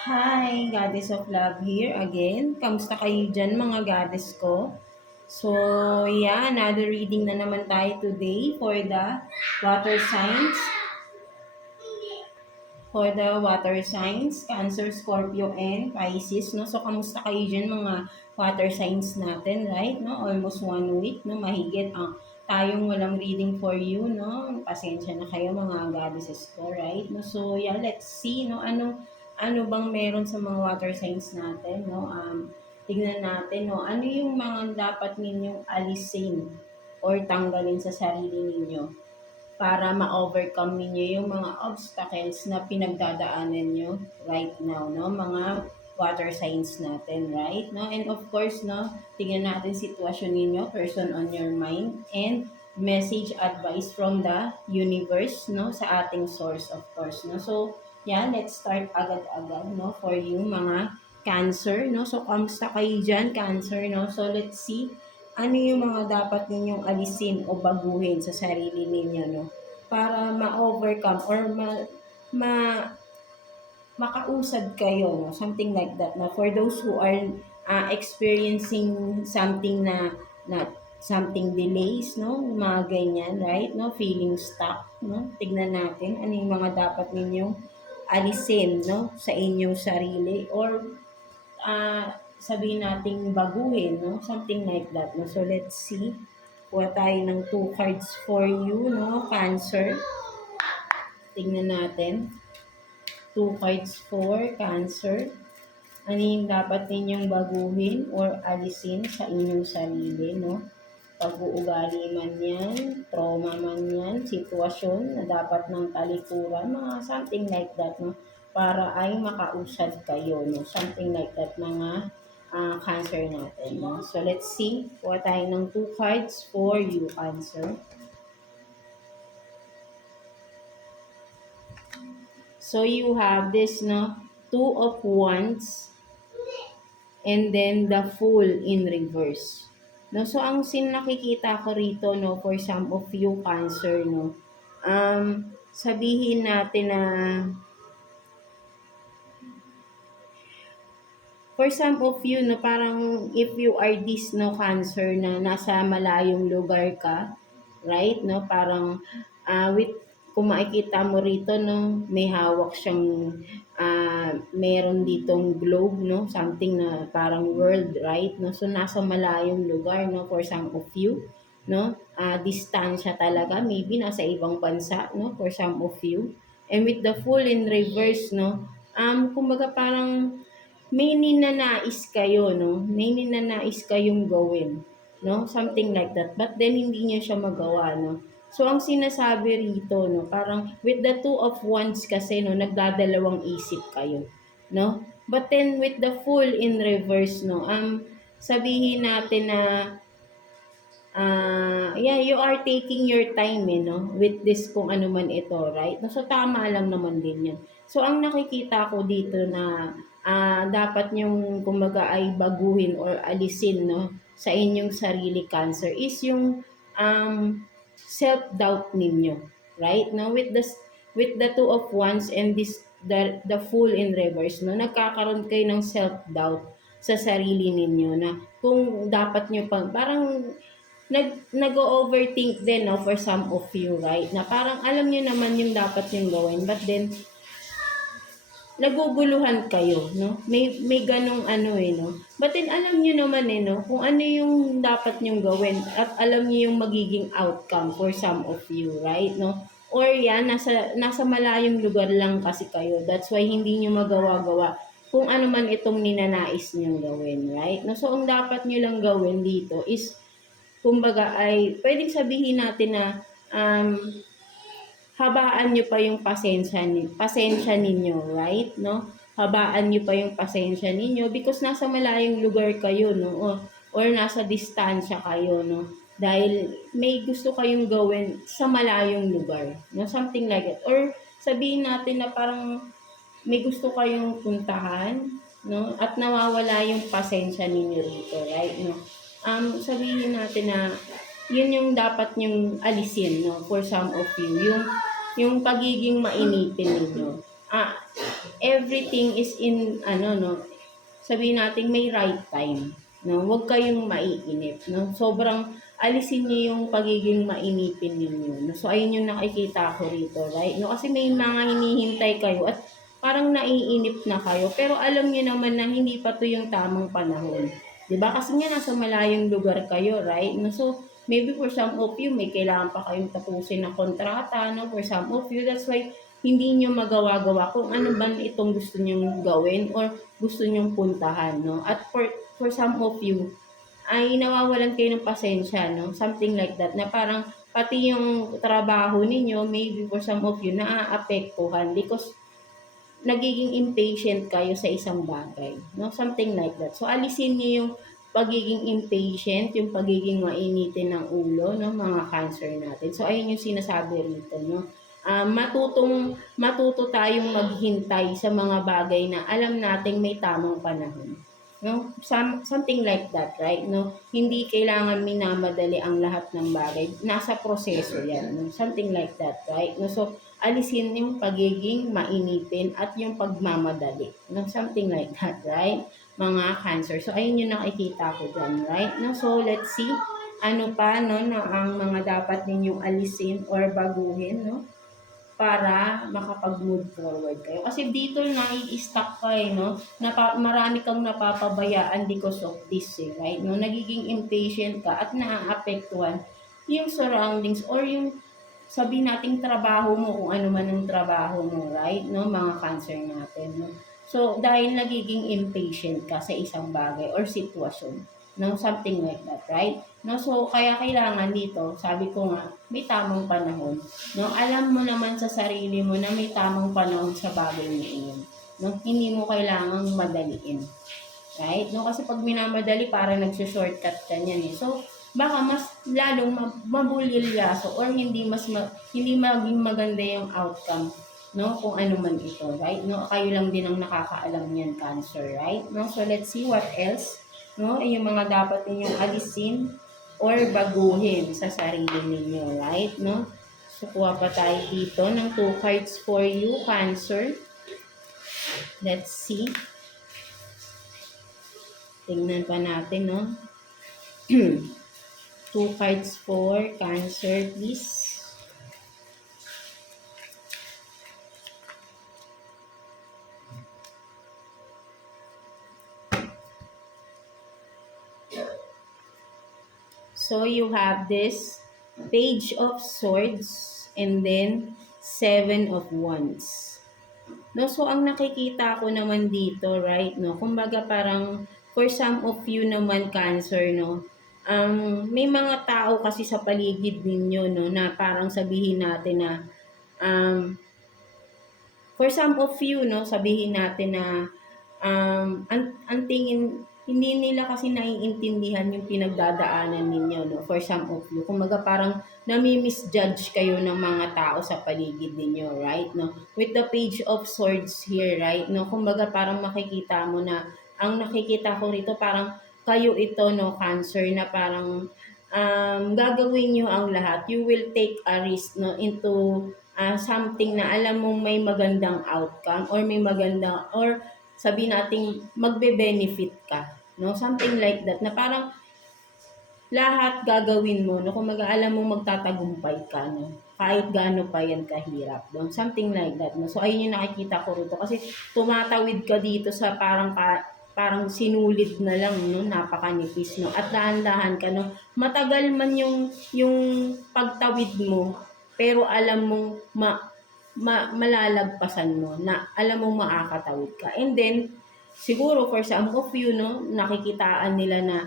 Hi, Goddess of Love here again. Kamusta kayo dyan mga goddess ko? So, yeah, another reading na naman tayo today for the water signs. For the water signs, Cancer, Scorpio, and Pisces. No? So, kamusta kayo dyan mga water signs natin, right? No? Almost 1 week, no? Mahigit tayong walang reading for you, no? Pasensya na kayo mga goddesses ko, right? No? So, yeah, let's see, no? Ano bang meron sa mga water signs natin, no? Tignan natin, no? Ano yung mga dapat ninyong alisin or tanggalin sa sarili ninyo para ma-overcome ninyo yung mga obstacles na pinagdadaanan nyo right now, no? Mga water signs natin, right? No? And of course, no, tingnan natin sitwasyon ninyo, person on your mind, and message advice from the universe, no, sa ating source, of course, no? So, yeah, let's start agad-agad, no, for you mga Cancer, no? So, kamusta kayo dyan, Cancer, no? So, let's see ano yung mga dapat ninyong alisin o baguhin sa sarili ninyo, no? Para ma-overcome or ma makausad kayo, no? Something like that. Na for those who are experiencing something na something delays, no? Mga ganyan, right? No? Feeling stuck, no? Tignan natin ano yung mga dapat ninyong alisin, no? Sa inyong sarili or uh, sabihin nating baguhin, no? Something like that, no? So, let's see. Kuha tayo ng 2 cards for you, no? Cancer. Tingnan natin. 2 cards for Cancer. Ano yung dapat ninyong baguhin or alisin sa inyong sarili, no? Pag-uugali man yan, trauma man yan, sitwasyon na dapat ng talikuran, mga something like that, no? Para ay makausad kayo, no? Something like that, mga Cancer natin, no? So, let's see. Kuha tayo ng 2 cards for you, Cancer. So, you have this, no? 2 of Wands, and then the Fool in reverse. No, so ang nakikita ko rito, no, for some of you Cancer, no, sabihin natin na for some of you, no, parang if you are this, no, Cancer, na nasa malayong lugar ka, right, no, parang with kung makikita mo rito, no, may hawak siyang meron ditong globe, no, something na parang world, right, no, so nasa malayong lugar, no, for some of you, no, distansya talaga, maybe nasa ibang bansa, no, for some of you, and with the Fool in reverse, no, kumbaga parang may ninanais kayo, no, may ninanais kayong gawin, no, something like that, but then hindi niyo siya magawa, no. So, ang sinasabi rito, no, parang with the 2 of Wands kasi, no, nagdadalawang isip kayo, no? But then with the Fool in reverse, no, sabihin natin na, yeah, you are taking your time, no, with this kung ano man ito, right? No, so, tama lang naman din yan. So, ang nakikita ko dito na dapat nyong kumbaga ay baguhin or alisin, no, sa inyong sarili Cancer is yung self-doubt ninyo, right? No, with the 2 of Wands and this the Fool in reverse, no, nagkakaroon kayo ng self-doubt sa sarili ninyo na kung dapat nyo pang parang nag-overthink din, no, for some of you, right? Na parang alam nyo naman yung dapat yung gawin, but then naguguluhan kayo, no? May ganong ano no? But then alam niyo naman no, kung ano yung dapat niyong gawin at alam niyo yung magiging outcome for some of you, right, no? Or yan, nasa malayong lugar lang kasi kayo. That's why hindi niyo magawa-gawa kung ano man itong ninanais niyong gawin, right? No? So, ang dapat niyo lang gawin dito is, kumbaga ay, pwedeng sabihin natin na, habaan nyo pa yung pasensya ninyo, right? No? Habaan nyo pa yung pasensya ninyo because nasa malayong lugar kayo, no? Or nasa distansya kayo, no? Dahil may gusto kayong gawin sa malayong lugar, no? Something like that. Or sabihin natin na parang may gusto kayong puntahan, no? At nawawala yung pasensya ninyo rito, right? No? Sabihin natin na yun yung dapat nyong alisin, no? For some of you. Yung pagiging mainipin ninyo. ah, everything is in ano, no, sabihin natin may right time, no? Huwag kayong maiinip, no? Sobrang alisin niyo yung pagiging mainipin ninyo, no? So, ayun yung nakikita ko rito, right? No, kasi may mga hinihintay kayo at parang naiinip na kayo, pero alam niyo naman na hindi pa to yung tamang panahon. 'Di ba? Kasi nga nasa malayong lugar kayo, right? No, so maybe for some of you may kailangan pa kayong tapusin na kontrata, no? For some of you, that's why hindi niyo magawa-gawa kung ano ba itong gusto niyong gawin or gusto niyong puntahan, no? At for some of you, ay nawawalan kayo ng pasensya, no? Something like that, na parang pati yung trabaho ninyo, maybe for some of you, naaapektuhan because nagiging impatient kayo sa isang bagay, no? Something like that. So, alisin niyo yung pagiging impatient, yung pagiging mainitin ng ulo, no? Mga cancer natin. So, ayun yung sinasabi rito, no? Matuto tayong maghintay sa mga bagay na alam nating may tamang panahon. No? Something like that, right? No? Hindi kailangan minamadali ang lahat ng bagay. Nasa proseso yan. No? Something like that, right? No? So, alisin yung pagiging mainipin at yung pagmamadali. No? Something like that, right? Mga cancer. So, ayun yung nakikita ko dyan, right? No? So, let's see. Ano pa, no, na ang mga dapat ninyong alisin or baguhin, no? Para makapag-move forward kayo. Kasi dito nai-stuck ka no? Marami kang napapabayaan because of this right? No? Nagiging impatient ka at naaapektuhan yung surroundings or yung sabihin nating trabaho mo kung ano man ang trabaho mo, right? No? Mga cancer natin, no? So, dahil nagiging impatient ka sa isang bagay or sitwasyon, no? Something like that, right? No, so kaya kailangan dito, sabi ko nga, may tamang panahon. No, alam mo naman sa sarili mo na may tamang panahon sa bagay na iyon. No, hindi mo kailangang madaliin. Right? No, kasi pag minamadali, para nagsi-shortcut ka niyan eh. So, baka mas lalong mabulilyaso or hindi maging maganda yung outcome, no, kung ano man ito, right? No, kayo lang din ang nakakaalam niyan, cancer, right? No, so let's see what else, no, yung mga dapat ninyong alisin or baguhin sa sarili ninyo, right? No? So, kuha pa tayo dito ng 2 cards for you, Cancer. Let's see. Tingnan pa natin, no? 2 cards for Cancer, please. So, you have this Page of Swords and then 7 of Wands. No, so ang nakikita ko naman dito, right, no, kumbaga parang for some of you naman, Cancer, no, may mga tao kasi sa paligid ninyo, no, na parang sabihin natin na, for some of you, no, sabihin natin na, ang tingin, hindi nila kasi naiintindihan yung pinagdadaanan ninyo, no, for some of you. Kumbaga parang nami-misjudge kayo ng mga tao sa paligid ninyo, right? No? With the Page of Swords here, right? No? Kumbaga parang makikita mo na, ang nakikita ko rito parang kayo ito, no, Cancer, na parang gagawin nyo ang lahat. You will take a risk, no, into something na alam mong may magandang outcome or may magandang, or sabi nating magbe-benefit ka, no? Something like that, na parang lahat gagawin mo, no? Kung alam mong magtatagumpay ka, no? Kahit gaano pa yan kahirap, no? Something like that, no? So, ayun yung nakikita ko rito. Kasi tumatawid ka dito sa parang sinulid na lang, no? Napakanipis, no? At dahan-dahan ka, no? Matagal man yung pagtawid mo, pero alam mong malalagpasan mo, na alam mong makakatawid ka. And then, siguro for some of you, no, nakikitaan nila na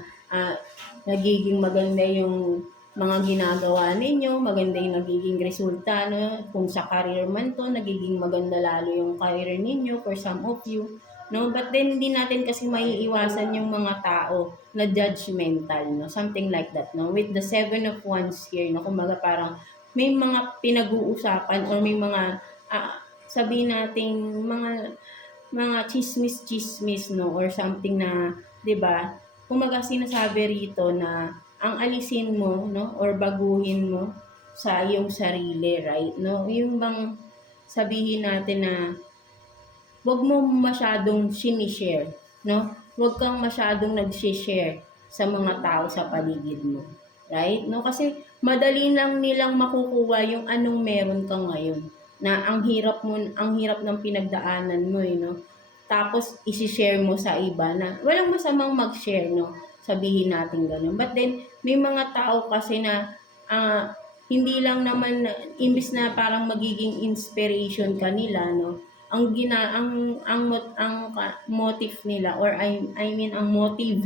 nagiging maganda yung mga ginagawa ninyo, maganda yung nagiging resulta, no? Kung sa career man to, nagiging maganda lalo yung career ninyo for some of you, no? But then, hindi natin kasi maiiwasan yung mga tao na judgmental, no? Something like that, no? With the 7 of Wands here, no? Kumbaga parang may mga pinag-uusapan or may mga sabihin nating mga chismis-chismis, no, or something na, 'di ba? Kumaga sinasabi rito na ang alisin mo, no, or baguhin mo sa iyong sarili, right? No, yung bang sabihin natin na wag mo masyadong sinishare, no? Wag kang masyadong nag-share sa mga tao sa paligid mo. Right? No? Kasi madali lang nilang makukuha yung anong meron ka ngayon. Na ang hirap ng pinagdaanan mo, no? Tapos isi-share mo sa iba na walang masamang mag-share, no? Sabihin natin ganun. But then may mga tao kasi na hindi lang naman imbis na parang magiging inspiration kanila, no? Ang motive nila, or I mean ang motive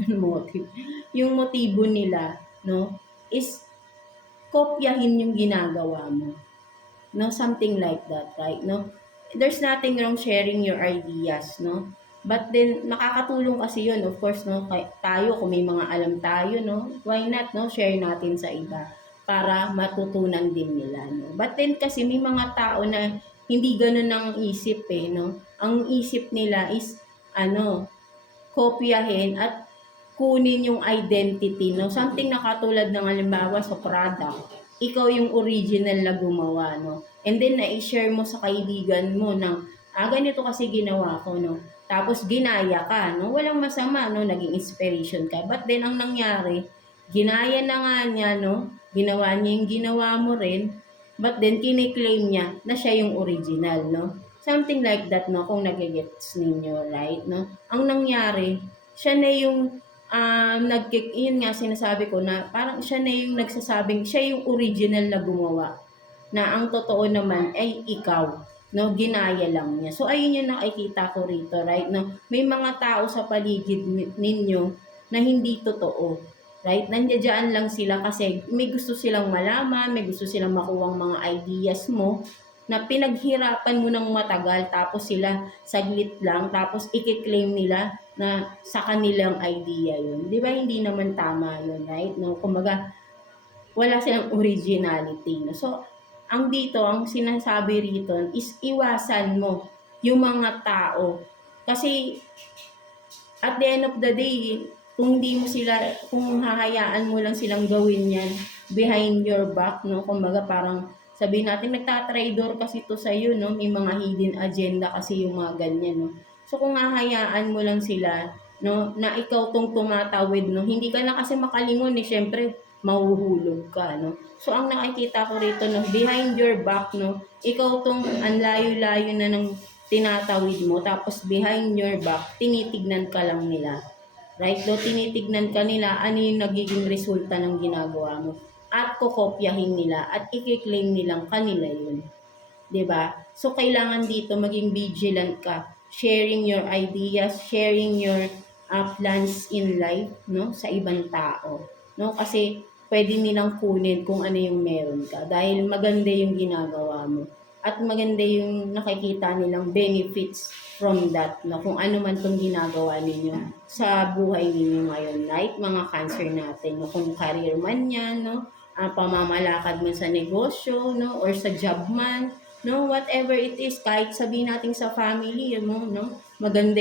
yung motibo nila, no, is kopyahin yung ginagawa mo, no, something like that, right? No, there's nothing wrong sharing your ideas, no, but then makakatulong kasi yun, of course, no, tayo kung may mga alam tayo, no, why not, no, share natin sa iba para matutunan din nila, no. But then kasi may mga tao na hindi ganun ang isip, no, ang isip nila is kopyahin at kunin yung identity, no, something na katulad ng halimbawa sa product, ikaw yung original na gumawa, no, and then na-share mo sa kaibigan mo ng ganito kasi ginawa ko, no, tapos ginaya ka, no, walang masama, no, naging inspiration ka, but then ang nangyari, ginaya na nga niya, no, ginawa niya yung ginawa mo rin, but then kiniklaim niya na siya yung original, no, something like that, no, kung nagigets ninyo, right, no, ang nangyari, siya na yung yun nga sinasabi ko na parang siya na yung nagsasabing siya yung original na gumawa. Na ang totoo naman ay ikaw. No, ginaya lang niya. So, ayun yung nakikita ko rito, right? No, may mga tao sa paligid ninyo na hindi totoo. Right? Nandiyan lang sila kasi may gusto silang malaman, may gusto silang makuwang mga ideas mo na pinaghirapan mo ng matagal tapos sila saglit lang tapos i-claim nila na sa kanilang idea yun. Di ba hindi naman tama yun, right? No? Kumbaga, wala silang originality. No? So, ang sinasabi rito is iwasan mo yung mga tao. Kasi, at the end of the day, kung hahayaan mo lang silang gawin yan behind your back, no? Kumbaga parang, sabihin natin, nagtatraidor kasi to sa iyo, no? May mga hidden agenda kasi yung mga ganyan, no? So, kung hahayaan mo lang sila, no, na ikaw tong tumatawid, no, hindi ka na kasi makalingon, syempre, mahuhulog ka, no. So, ang nakikita ko rito, no, behind your back, no, ikaw tong ang layo-layo na ng tinatawid mo, tapos behind your back, tinitignan ka lang nila. Right? Do, tinitignan ka nila, ano yung nagiging resulta ng ginagawa mo. At kukopyahin nila, at i-claim nilang kanila yun. 'Di ba? So, kailangan dito maging vigilant ka. Sharing your ideas, sharing your plans in life, no, sa ibang tao, no? Kasi pwede nilang kunin kung ano yung meron ka dahil maganda yung ginagawa mo at maganda yung nakikita nilang benefits from that, no, kung ano man tong ginagawa ninyo sa buhay ninyo ngayon, right? Mga cancer natin, no, kung career man yan, no, pamamalakad mo sa negosyo, no, or sa job man, no, whatever it is, kahit sabihin natin sa family mo, no, maganda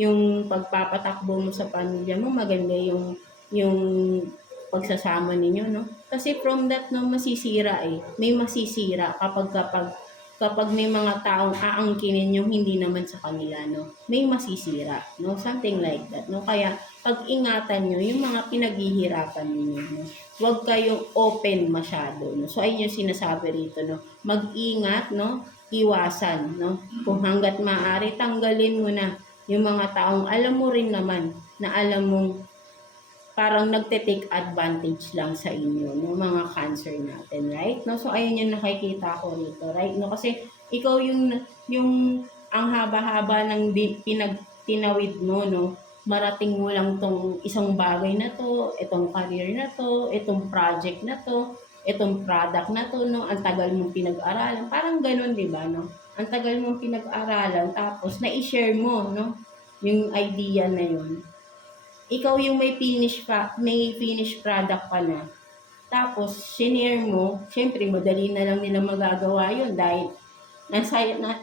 yung pagpapatakbo mo sa pamilya mo, maganda yung pagsasama ninyo, no, kasi from that, no, masisira, may masisira kapag may mga taong aangkinin yung hindi naman sa kanila, no, may masisira, no, something like that, no, kaya pag-ingatan nyo yung mga pinaghihirapan ninyo, no, huwag kayong open masyado, no, so ayun yung sinasabi rito, no, mag-ingat, no, iwasan, no, kung hanggat maaari tanggalin mo na yung mga taong alam mo rin naman na alam mong parang nagte-take advantage lang sa inyo, no, mga cancer natin, right? No, so ayun yung nakikita ko rito, right? No, kasi ikaw yung ang haba-haba ng tinawid mo, no, marating mo lang tong isang bagay na to, itong career na to, itong project na to, itong product na to, no, ang tagal mong pinag-aralan, parang ganun, di ba, no? Ang tagal mong pinag-aralan, tapos na-share mo, no, yung idea na yun. Ikaw yung may finished product ka na. Tapos, shinare mo, syempre, madali na lang nila magagawa yun dahil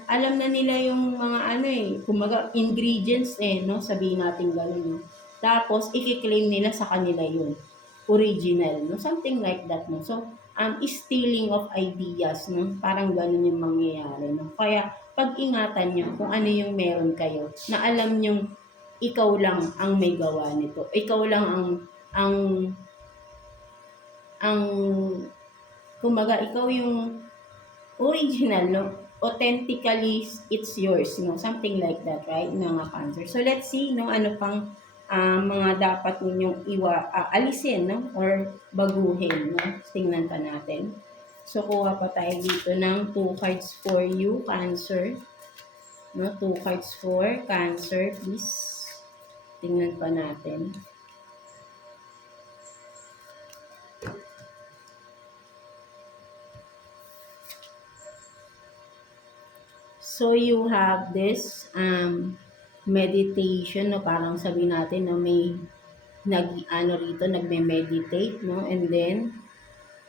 alam na nila yung mga kumaga, ingredients no, sabihin natin gano'n, no. Tapos, i-claim nila sa kanila yun. Original, no, something like that, no. So, stealing of ideas, no, parang gano'n yung mangyayari, no. Kaya, pag-ingatan nyo kung ano yung meron kayo, na alam nyong ikaw lang ang may gawa nito. Ikaw lang ang, ang, kumbaga, ikaw yung original, no? Authentically, it's yours, no? Something like that, right? Mga Cancer. So, let's see, no? Ano pang mga dapat ninyong alisin, no? Or baguhin, no? Tingnan pa natin. So, kuha pa tayo dito ng 2 cards for you, Cancer. No? 2 cards for Cancer, please. Tingnan pa natin. So, you have this meditation, no? Parang sabi natin, no? May nagme-meditate, no? And then,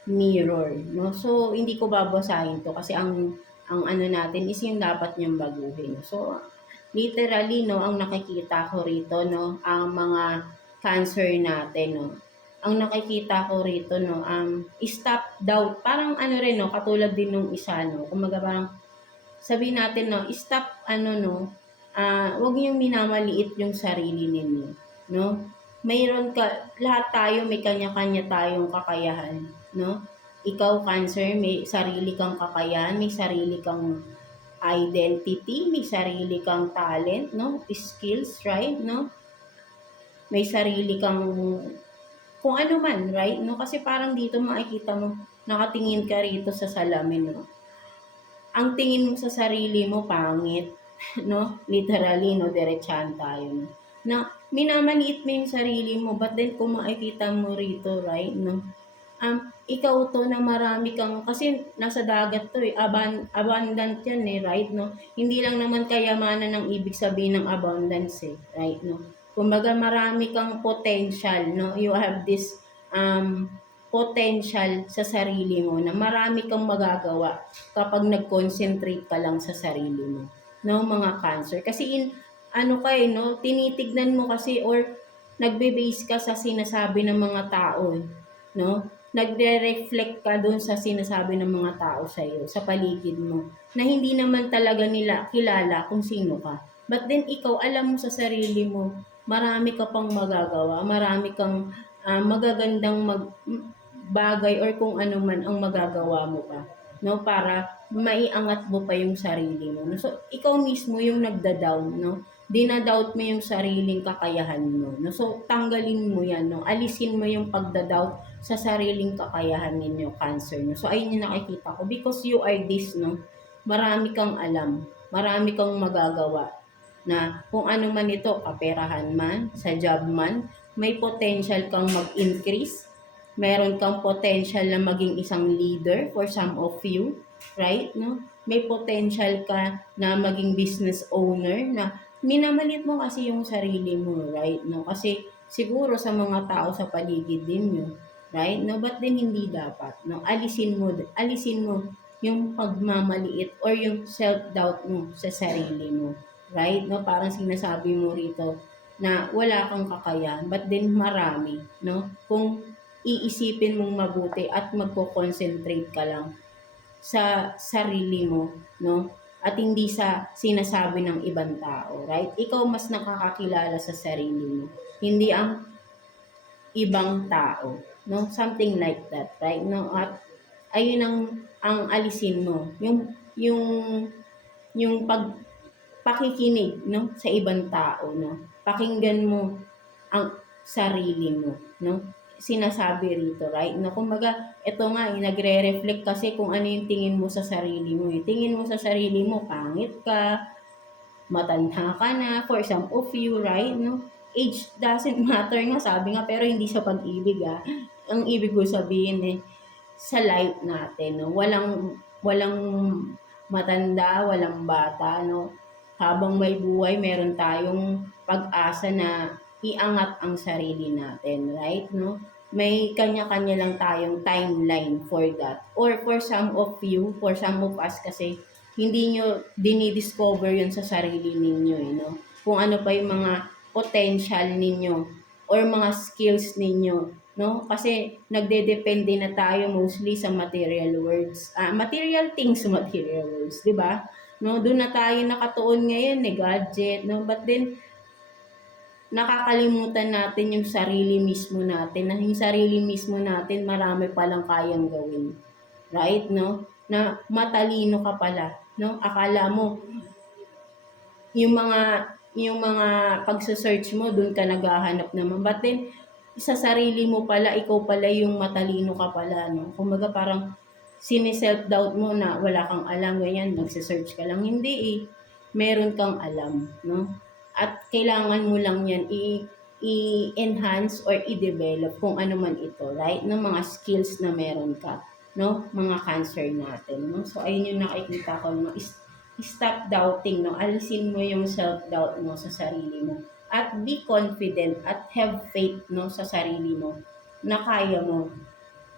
mirror, no? So, hindi ko babasahin to kasi ang ano natin is yung dapat niyang baguhin. So, literally, no, ang nakikita ko rito, no, ang mga Cancer natin, no, ang nakikita ko rito, no, stop doubt. Parang ano rin, no, katulad din nung isa, no, kumaga parang sabihin natin, no, stop, wag niyong minamaliit yung sarili ninyo, no? Mayroon ka, lahat tayo may kanya-kanya tayong kakayahan, no? Ikaw, Cancer, may sarili kang kakayahan, may sarili kang identity, may sarili kang talent, no? Skills, right, no? May sarili kang kung ano man, right, no? Kasi parang dito makikita mo, nakatingin ka rito sa salamin, no? Ang tingin mo sa sarili mo pangit, no? Literally, no, diretsahan tayo, no? Na minamaliit mo yung sarili mo, but then kung makikita mo rito, right, no? Ikaw to na marami kang, kasi nasa dagat to eh, abundant yan eh, right, no? Hindi lang naman kayamanan ang ibig sabihin ng abundance eh, right, no? Kumbaga marami kang potential, no? You have this potential sa sarili mo na marami kang magagawa kapag nag-concentrate ka lang sa sarili mo, no, mga Cancer. Kasi ano ka eh, no, tinitignan mo kasi or nagbe-base ka sa sinasabi ng mga tao, no? Nagre-reflect ka doon sa sinasabi ng mga tao sa iyo, sa paligid mo, na hindi naman talaga nila kilala kung sino ka. But then ikaw, alam mo sa sarili mo, marami ka pang magagawa, marami kang magagandang bagay or kung ano man ang magagawa mo pa, no, para maiangat mo pa yung sarili mo, no? So ikaw mismo yung nagda-down, no, dinadoubt mo yung sariling kakayahan mo, no? So tanggalin mo yan, no, alisin mo yung pagda-doubt sa sariling kakayahan ninyo, Cancer, no? So ayun yung nakikita ko, because you are this, no, marami kang alam, marami kang magagawa, na kung ano man ito, kaperahan man, sa job man, may potential kang mag-increase, meron kang potential na maging isang leader for some of you, right, no? May potential ka na maging business owner, na minamalit mo kasi yung sarili mo, right, no? Kasi siguro sa mga tao sa paligid din nyo, right, no? But then hindi dapat, no? Alisin mo yung pagmamaliit or yung self-doubt mo sa sarili mo, right, no? Parang sinasabi mo rito na wala kang kakayahan, but then marami, no? Kung iisipin mong mabuti at magko-concentrate ka lang sa sarili mo, no? At hindi sa sinasabi ng ibang tao, right? Ikaw mas nakakakilala sa sarili mo, hindi ang ibang tao, no? Something like that, right? No? At ayun ang alisin mo, yung pakikinig, no, sa ibang tao, no? Pakinggan mo ang sarili mo, no? Sinasabi rito, right? No, kumbaga, ito nga, nagre-reflect kasi kung ano yung tingin mo sa sarili mo. Tingin mo sa sarili mo, pangit ka, matanda ka na, for some of you, right? No? Age doesn't matter nga, sabi nga, pero hindi sa pag-ibig, ah. Ang ibig ko sabihin eh, sa life natin, no? Walang matanda, walang bata, no? Habang may buhay, meron tayong pag-asa na iangat ang sarili natin, right, no? May kanya-kanya lang tayong timeline for that. Or for some of you, for some of us kasi, hindi nyo dinidiscover yun sa sarili ninyo, eh, no? Kung ano pa yung mga potential ninyo or mga skills ninyo, no? Kasi nagdedepende na tayo mostly sa material words. Material things, material words, 'di ba? no? Doon na tayo nakatuon ngayon, gadget, no? But then, nakakalimutan natin yung sarili mismo natin, na yung sarili mismo natin marami palang kayang gawin. Right, no? Na matalino ka pala, no? Akala mo, yung mga pagse-search mo, doon ka naghahanap naman. But then, sa sarili mo pala, ikaw pala yung matalino ka pala, no? Kumbaga parang sine-self-doubt mo na wala kang alam, ganyan, nagse-search ka lang. Hindi eh. Meron kang alam, no? At kailangan mo lang yan i-enhance or i-develop kung ano man ito, right? No, mga skills na meron ka, no? Mga cancer natin, no? So, ayun yung nakikita ko, no? Stop doubting, no? Alisin mo yung self-doubt mo sa sarili mo. At be confident at have faith, no, sa sarili mo na kaya mo,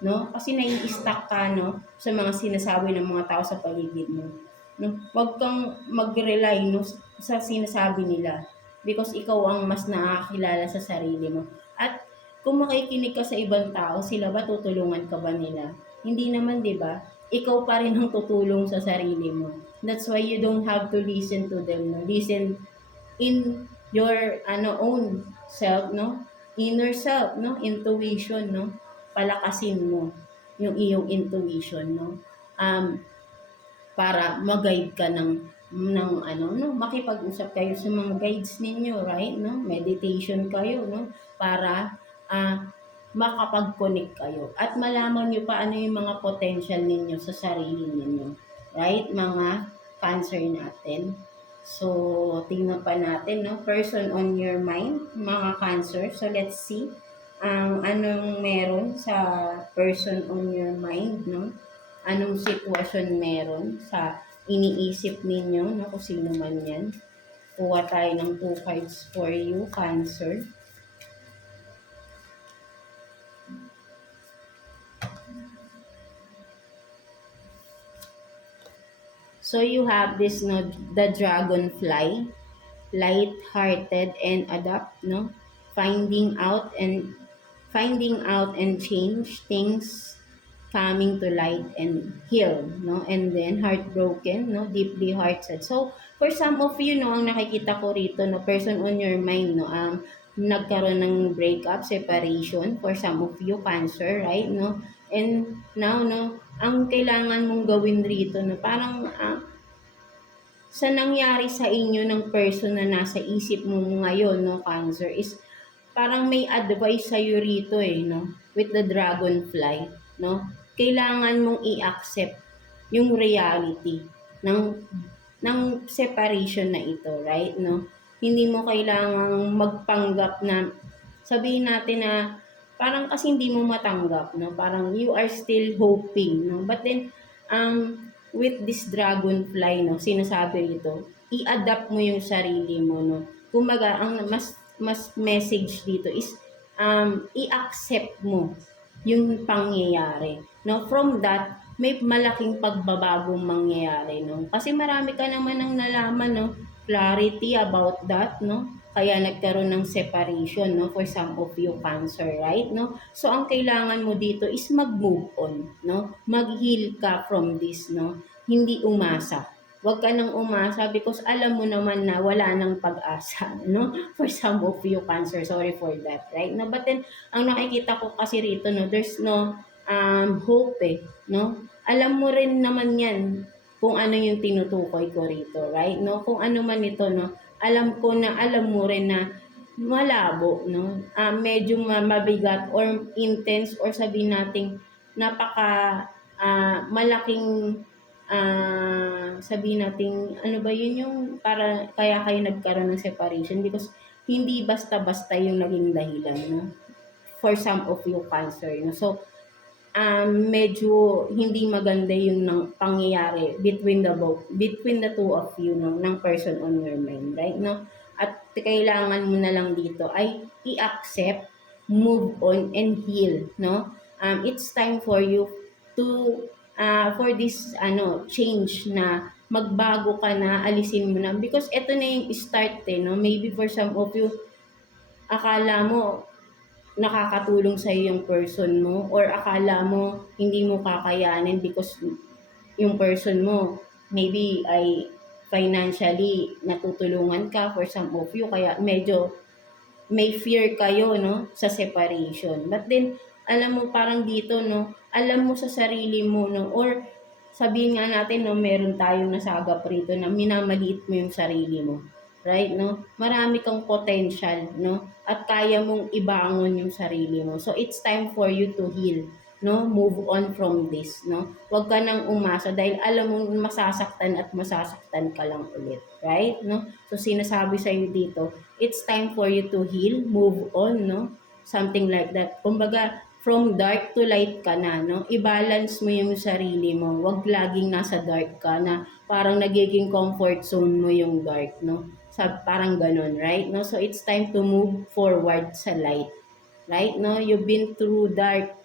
no? Kasi nai-stuck ka, no, sa mga sinasabi ng mga tao sa paligid mo, no? Huwag kang mag-rely, no, sa sinasabi nila because ikaw ang mas nakakilala sa sarili mo. At kung makikinig ka sa ibang tao, sila ba tutulungan ka ba nila? Hindi naman, 'di ba? Ikaw pa rin ang tutulong sa sarili mo. That's why you don't have to listen to them, no? Listen in your own self, no? Inner self, no? Intuition, no? Palakasin mo yung iyong intuition, no? Para mag-guide ka ng no? Makipag-usap kayo sa mga guides ninyo, right? No? Meditation kayo, no? Para makapag-connect kayo at malaman nyo pa ano yung mga potential ninyo sa sarili ninyo, right? Mga cancer natin. So, tingnan pa natin, no? Person on your mind, mga cancer. So, let's see anong meron sa person on your mind, no? Anong sitwasyon meron sa iniisip ninyo, no? Kung sino man yan. Kuha tayo ng 2 cards for you, Cancer. So you have this, no, the dragonfly, light-hearted and adapt, no, finding out and change things, coming to light and heal, no, and then heartbroken, no, deeply hearted. So for some of you, no, ang nakikita ko rito, no, person on your mind, no, nagkaroon ng breakup, separation for some of you, Cancer, right, no, and now, no, ang kailangan mong gawin rito, no, parang sa nangyari sa inyo ng person na nasa isip mo ngayon, no, Cancer, is parang may advice sa'yo rito no, with the dragonfly, no. Kailangan mong i-accept yung reality ng separation na ito, right, no. Hindi mo kailangang magpanggap na, sabihin natin na, parang kasi hindi mo matanggap, no, parang you are still hoping, no, but then, with this dragonfly, no, sinasabi ito, i-adapt mo yung sarili mo, no. Kumbaga, ang mas message dito is i-accept mo yung pangyayari, no. From that, may malaking pagbabagong mangyayari, no. Kasi marami ka naman ang nalaman, no, clarity about that, no. Kaya nagkaroon ng separation, no, for some of you, Cancer, right, no. So ang kailangan mo dito is mag-move on, no. Mag-heal ka from this, no. Hindi umasa. Huwag ka nang umasa because alam mo naman na wala nang pag-asa, no? For some of you, Cancer, sorry for that, right? No, but then, ang nakikita ko kasi rito, no, there's no hope, no? Alam mo rin naman yan kung ano yung tinutukoy ko rito, right? No? Kung ano man ito, no? Alam ko na alam mo rin na malabo, no? Medyo mabigat or intense or sabihin nating napaka malaking sabihin natin, ano ba yun yung para kaya kayo nagkaroon ng separation because hindi basta-basta yung naging dahilan, no? For some of you, Cancer, no? So, medyo hindi maganda yung pangyayari between the two of you, no, ng person on your mind, right, no? At kailangan mo na lang dito ay i-accept, move on, and heal, no? It's time for you to for this change na magbago ka na, alisin mo na because ito na yung start no? Maybe for some of you akala mo nakakatulong sa yung person mo or akala mo hindi mo kakayanin because yung person mo maybe ay financially natutulungan ka for some of you, kaya medyo may fear kayo, no, sa separation. But then, alam mo, parang dito, no, alam mo sa sarili mo, no, or sabihin nga natin, no, meron tayong nasagap rito na minamaliit mo yung sarili mo. Right, no? Marami kang potential, no? At kaya mong ibangon yung sarili mo. So, it's time for you to heal, no? Move on from this, no? Huwag ka nang umasa dahil alam mong masasaktan at masasaktan ka lang ulit. Right, no? So, sinasabi sa'yo dito, it's time for you to heal, move on, no? Something like that. Kumbaga, from dark to light ka na, no? I-balance mo yung sarili mo. Huwag laging nasa dark ka na parang nagiging comfort zone mo yung dark, no? Parang ganun, right? No? So, it's time to move forward sa light. Right? No? You've been through dark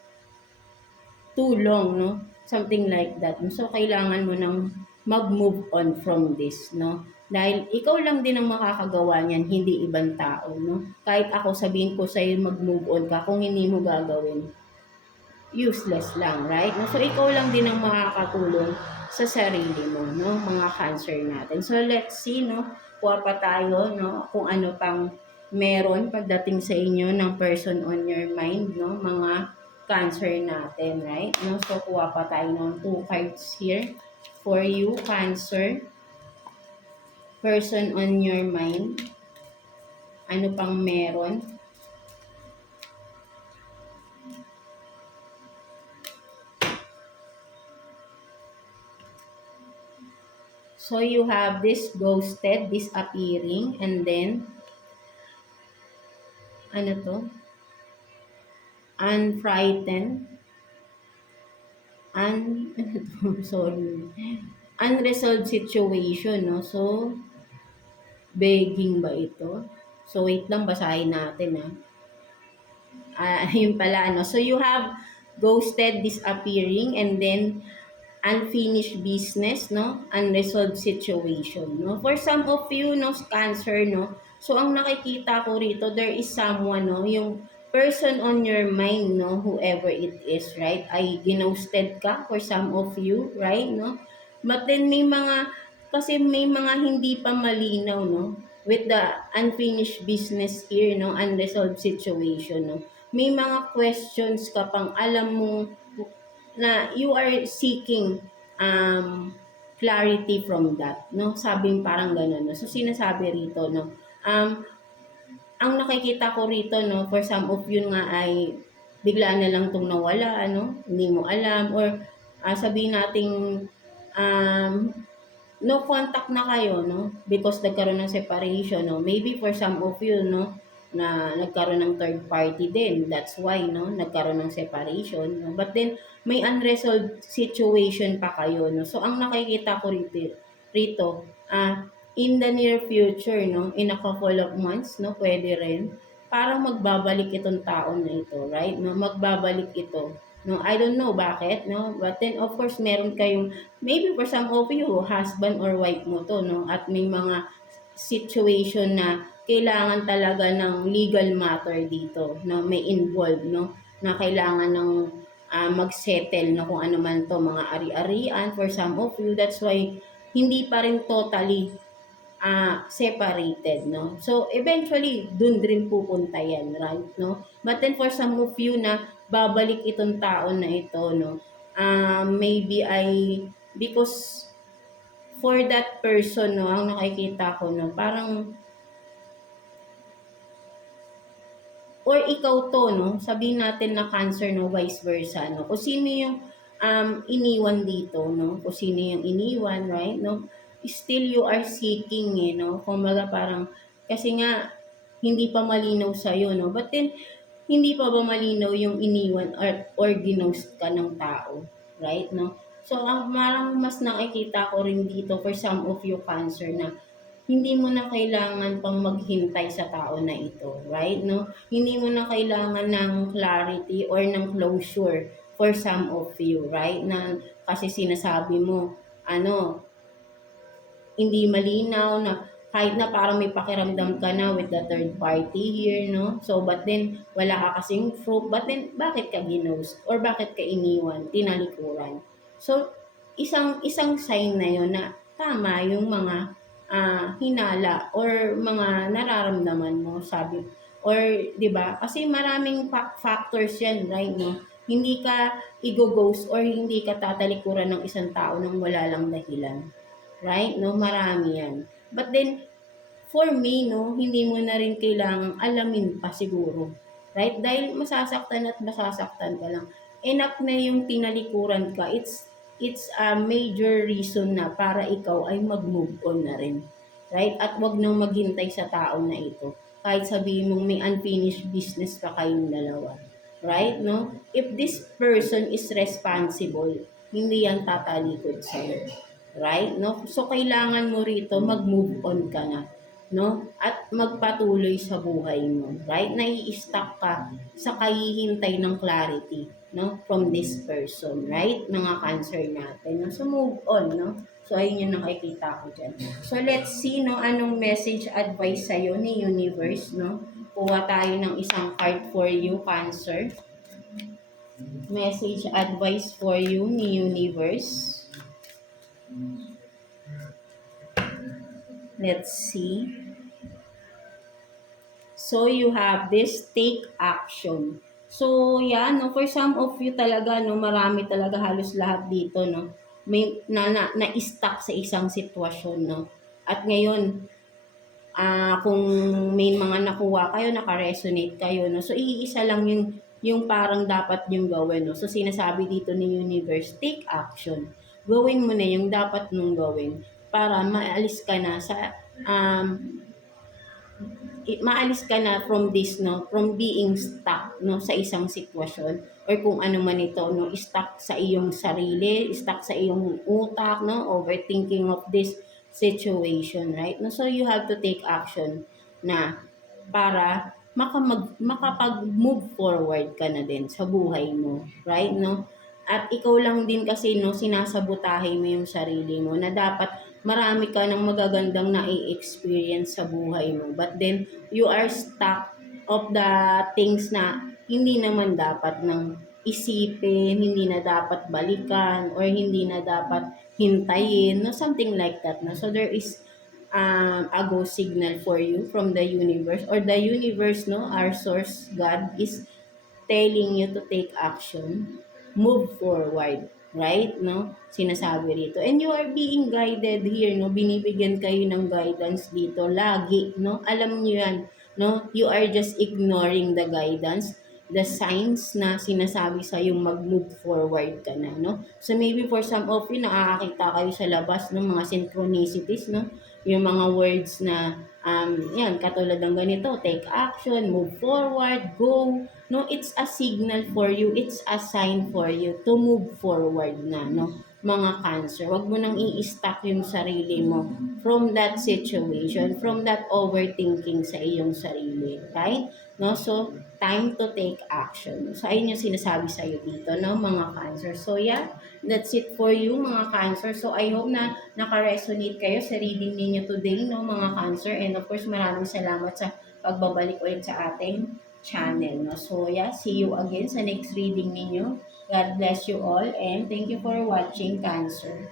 too long, no? Something like that. So, kailangan mo nang mag-move on from this, no? Dahil ikaw lang din ang makakagawa niyan, hindi ibang tao, no? Kahit ako sabihin ko sa'yo mag-move on ka, kung hindi mo gagawin, useless lang, right? No? So, ikaw lang din ang makakatulong sa sarili mo, no? Mga cancer natin. So, let's see, no? Kuha pa tayo, no? Kung ano pang meron pagdating sa inyo ng person on your mind, no? Mga cancer natin, right? No? So, kuha pa tayo ng 2 cards here for you, cancer. Person on your mind. Ano pang meron? So, you have this ghosted, disappearing, and then, ano to? Unfrightened, sorry, unresolved situation, no? So, begging ba ito? So, wait lang, basahin natin, ha? Yun pala, no? So, you have ghosted, disappearing, and then, unfinished business, no? Unresolved situation, no? For some of you, no, cancer, no? So, ang nakikita ko rito, there is someone, no? Yung person on your mind, no? Whoever it is, right? Ay ginosted ka for some of you, right? No? But then, kasi may mga hindi pa malinaw, no? With the unfinished business here, no? Unresolved situation, no? May mga questions ka pang alam mong na you are seeking clarity from that, no? Sabing parang gano'n, no? So, sinasabi rito, no? Ang nakikita ko rito, no, for some of you nga ay bigla na lang itong nawala, ano? Hindi mo alam, or sabihin nating no contact na kayo, no? Because nagkaroon ng separation, no? Maybe for some of you, no, na nagkaroon ng third party din. That's why, no, nagkaroon ng separation, no? But then, may unresolved situation pa kayo, no? So, ang nakikita ko rito, in the near future, no, in a couple of months, no, pwede rin, parang magbabalik itong tao na ito, right? No, magbabalik ito. No, I don't know bakit, no? But then, of course, meron kayong, maybe for some of you, husband or wife mo to, no? At may mga situation na kailangan talaga ng legal matter dito, no? May involved, no? Na kailangan ng mag-settle, no? Kung ano man to, mga ari-arian for some of you. That's why, hindi pa rin totally separated, no? So, eventually, dun rin pupunta yan, right, no? But then, for some of you na babalik itong tao na ito, no? Maybe because for that person, no, ang nakikita ko, no, parang, or ikaw to, no, sabihin natin na cancer, no, vice versa, no? Kung sino yung iniwan dito, no? Kung sino yung iniwan, right, no? Still you are seeking, no? Kumbaga parang, kasi nga, hindi pa malinaw sa'yo, no? But then, hindi pa ba malinaw yung iniwan or ginost ka ng tao, right, no? So, parang mas nakikita ko rin dito for some of you cancer na hindi mo na kailangan pang maghintay sa tao na ito, right, no? Hindi mo na kailangan ng clarity or ng closure for some of you, right? Na kasi sinasabi mo, hindi malinaw na kahit na parang may pakiramdam ka na with the third party here, no? So, but then, wala ka kasing proof. But then, bakit ka ginost? Or bakit ka iniwan? Tinalikuran? So, isang sign na yon na tama yung mga hinala or mga nararamdaman mo, sabi or 'di ba? Kasi maraming factors 'yan, right, no? Hindi ka i-go-ghost or hindi ka tatalikuran ng isang tao nang wala lang dahilan. Right? No, marami 'yan. But then for me, no, hindi mo na rin kailangang alamin pa siguro. Right? Dahil masasaktan at masasaktan ka lang. Enough na yung tinalikuran ka. It's a major reason na para ikaw ay mag-move on na rin. Right? At wag nang maghintay sa tao na ito. Kahit sabihin mong may unfinished business pa kayong dalawa. Right? No? If this person is responsible, hindi yan tatalikod sa'yo. Right? No? So, kailangan mo rito mag-move on ka na, no? At magpatuloy sa buhay mo, right? Nai-stuck ka sa kahihintay ng clarity, no? From this person, right? Mga cancer natin, no? So, move on, no? So, ayun yung nakikita ko dyan. So, let's see, no? Anong message advice sa'yo ni Universe, no? Kuha tayo ng isang card for you, Cancer. Message advice for you ni Universe. Let's see. So, you have this, take action. So, yan, no, for some of you talaga, no, marami talaga, halos lahat dito, no, may na-stuck sa isang sitwasyon, no. At ngayon, kung may mga nakuha kayo, naka-resonate kayo, no, so iisa lang yung parang dapat yung gawin, no. So, sinasabi dito ni Universe, take action. Gawin mo na yung dapat mong gawin para maalis ka na sa maalis ka na from this, no, from being stuck, no, sa isang sitwasyon or kung ano man ito, no, stuck sa iyong sarili, stuck sa iyong utak, no, overthinking of this situation, right? No, so you have to take action na para makapag-move forward ka na din sa buhay mo, right, no? At ikaw lang din kasi, no, sinasabotahe mo yung sarili mo na dapat marami ka ng magagandang na-experience sa buhay mo. But then, you are stuck of the things na hindi naman dapat nang isipin, hindi na dapat balikan, or hindi na dapat hintayin, no? Something like that. No? So, there is a go signal for you from the universe, or the universe, no, our source, God, is telling you to take action, move forward, right? No? Sinasabi rito. And you are being guided here, no? Binibigyan kayo ng guidance dito lagi, no? Alam niyo yan, no? You are just ignoring the guidance, the signs na sinasabi sa yung mag-move forward ka na, no? So maybe for some of you, nakakakita kayo sa labas ng mga synchronicities, no? Yung mga words na yan, katulad ng ganito, take action, move forward, go, no, it's a signal for you, it's a sign for you to move forward na, no, mga Cancer. Huwag mo nang i-stuck yung sarili mo from that situation, from that overthinking sa iyong sarili, right? No, so time to take action. So ayun yung sinasabi sa iyo dito, no, mga Cancer. So yeah, that's it for you, mga Cancer. So I hope na naka-resonate kayo sa reading ninyo today, no, mga Cancer. And of course, maraming salamat sa pagbabalik ulit sa ating channel, no. So yeah, see you again sa next reading ninyo. God bless you all and thank you for watching, Cancer.